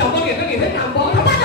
Dapat gitu gitu nampol. Apa?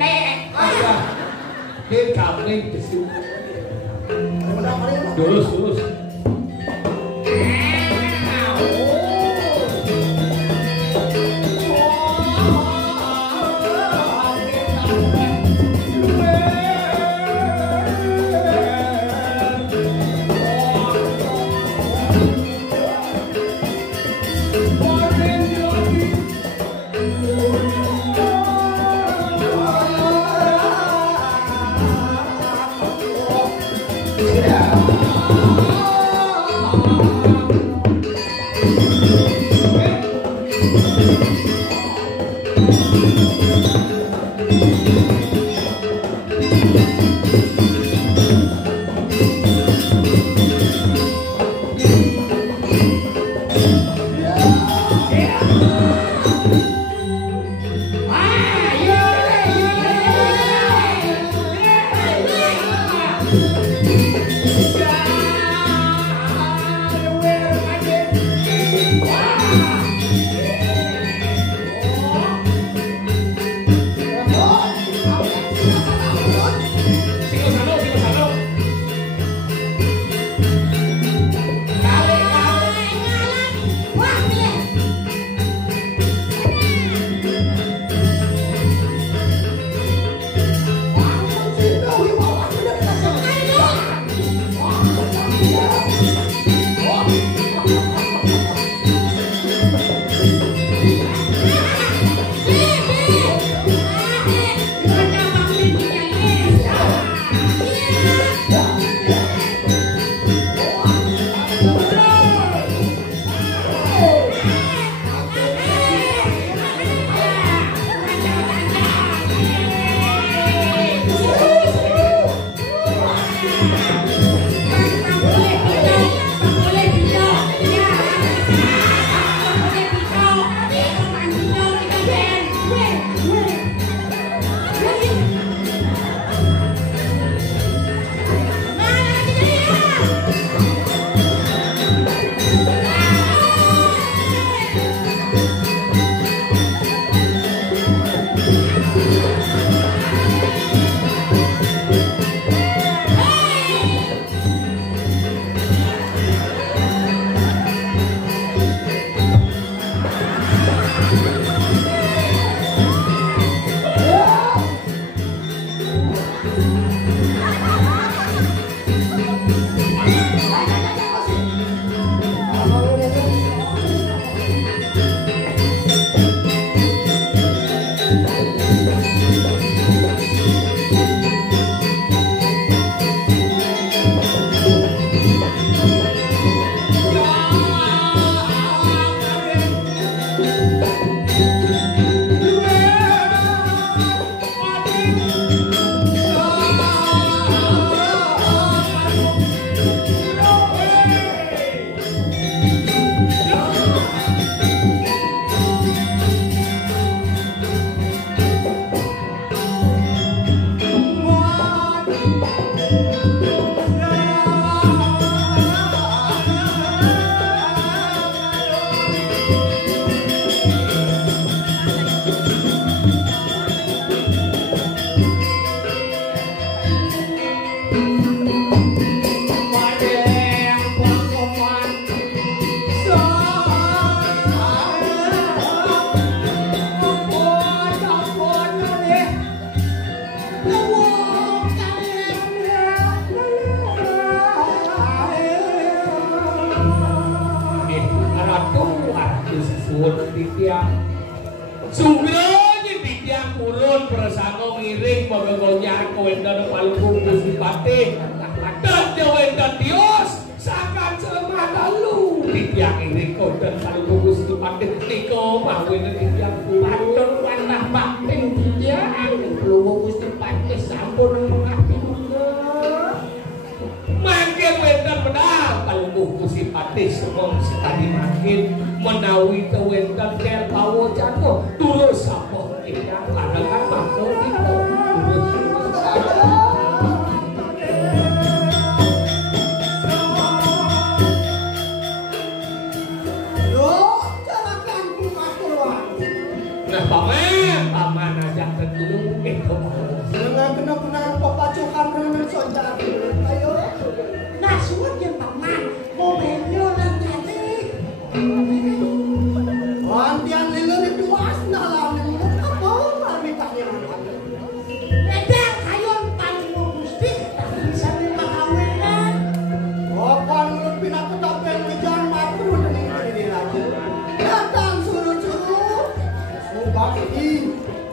Nek. Dia kamling kesu. Lurus.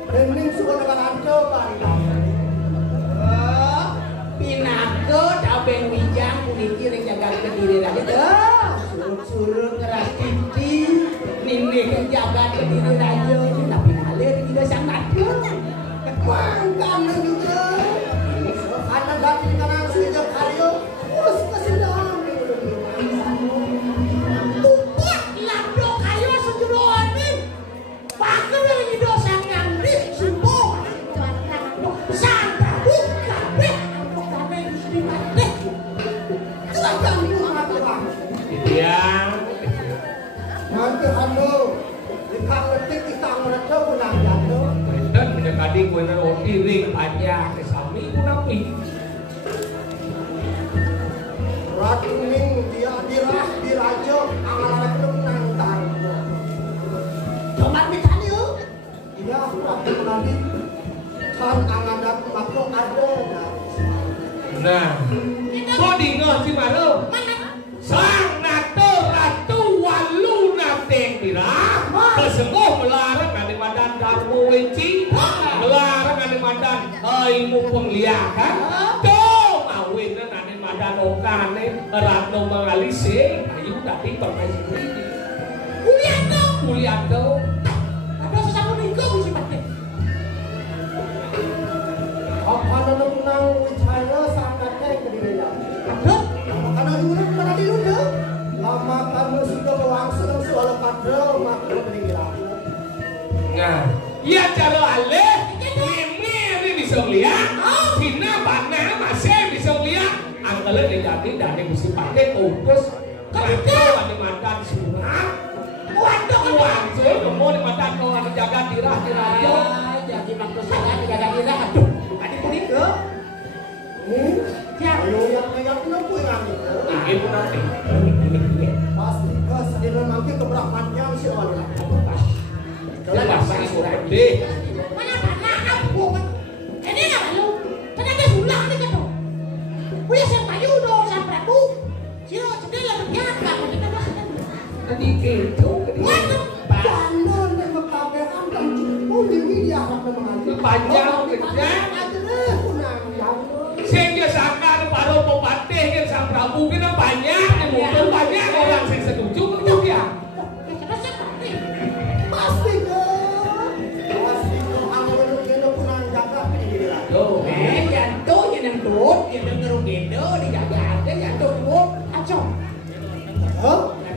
Hening suka dengan anda, Pak. Pinake dabeng wijang puniki ning jagat Kediri raja dah. Surut-surut keras titi nini jagat Kediri raja tapi ngalir tidak sangat. Mangkana juga. Ada dati kanan sudah karyo. Us kesenang. Tumpuk lado kayo sejuruan ni. Pakai yang hidup sangat ni semua. Santa buka deh. Kami di mana? Tuhan kami mengatakan. Yang Mantu ando. Dikang letik kita menetap menang jatuh. dan mendekati kue roti ring panjang kesami kunapi. Ratu ning dia dirah diraja angan belum nantang. Coba ditanya yuk. Iya, ratu menadi. Kan angan dapat makhluk ada. Nah, kok dengar si Maru? Sang ratu walu nateng dirah kesemuh melarang ada madan darmu wenci melarang ada madan haimu pengliakan tuh mawin ada madan okane ratu mengalisi ayu dari permaisuri kuliah tuh Ada sesama minggu mesti pakai. Apa nang nang China sangat kayak kedirian. Ada. Karena dulu pernah di dulu. Lama kamu sudah berlangsung soal padro makhluk kedirian. nah iya cara ale ini bisa lihat Cina bana masih bisa lihat angkala jadi dari mesti pakai utus ratu ada madan surat waduh mau di madan kau ada jaga dirah diraja Jadi waktu saya tidak ada aduh. Adik kuning ke? Ayo yang kenapa yang ini pun nanti pasti pas di memangki keberapa jam sih orang. kalau pasang surat deh Mana aku? Ini nggak lalu. Ternyata sulang nih gitu. Punya saya payu dong saya prabu. Sio cedel lah kerjaan nggak mau kita bahas. tadi itu Waduh. Jangan yang berkabehan dan cukup ini dia akan mengalami panjang kerja sehingga sakar para pepatih yang sang Prabu kita banyak yang muncul banyak orang yang setuju betul ya pasti ke anggur gendo punang jaga ini tuh Jantung yang duduk, yang denger gendo dijaga ada jantung duduk. Acong.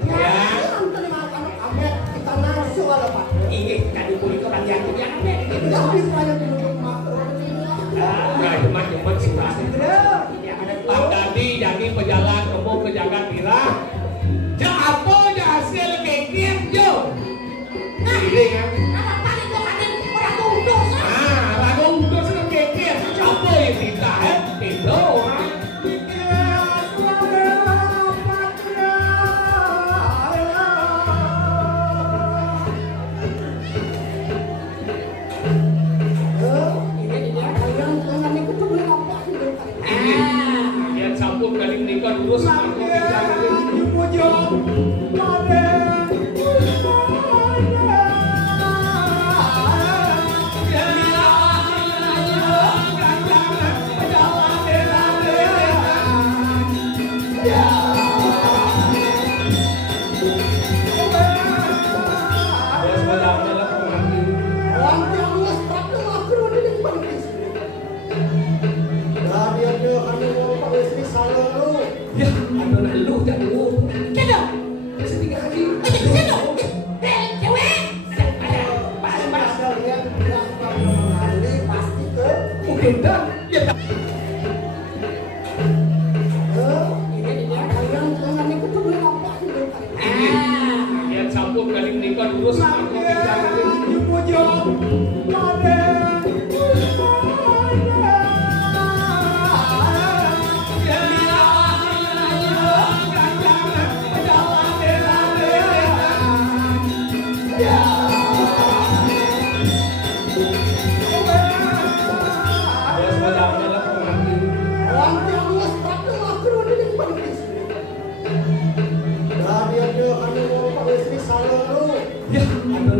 ya antar makan amet kita nafsu ada pak Ini kali kulit orang jantung yang apa? tapi saya dulu makro ini nah cuma surat Pak tadi jadi pejalan kamu ke Jagat Tirah jangan apa ya hasil kekir yo ini kan Apa nih kok ada orang duduk? ragu udah sudah kekir apa yang tidak itu orang yang sambung kali menikah terus ya ada lu dan lu Kendo. sedikit lagi Kendo. Cewek. mungkin dan ya yang sambung kali menikah terus ya ada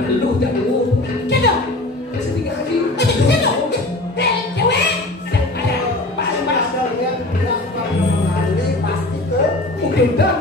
lu dan lu Kendo. beda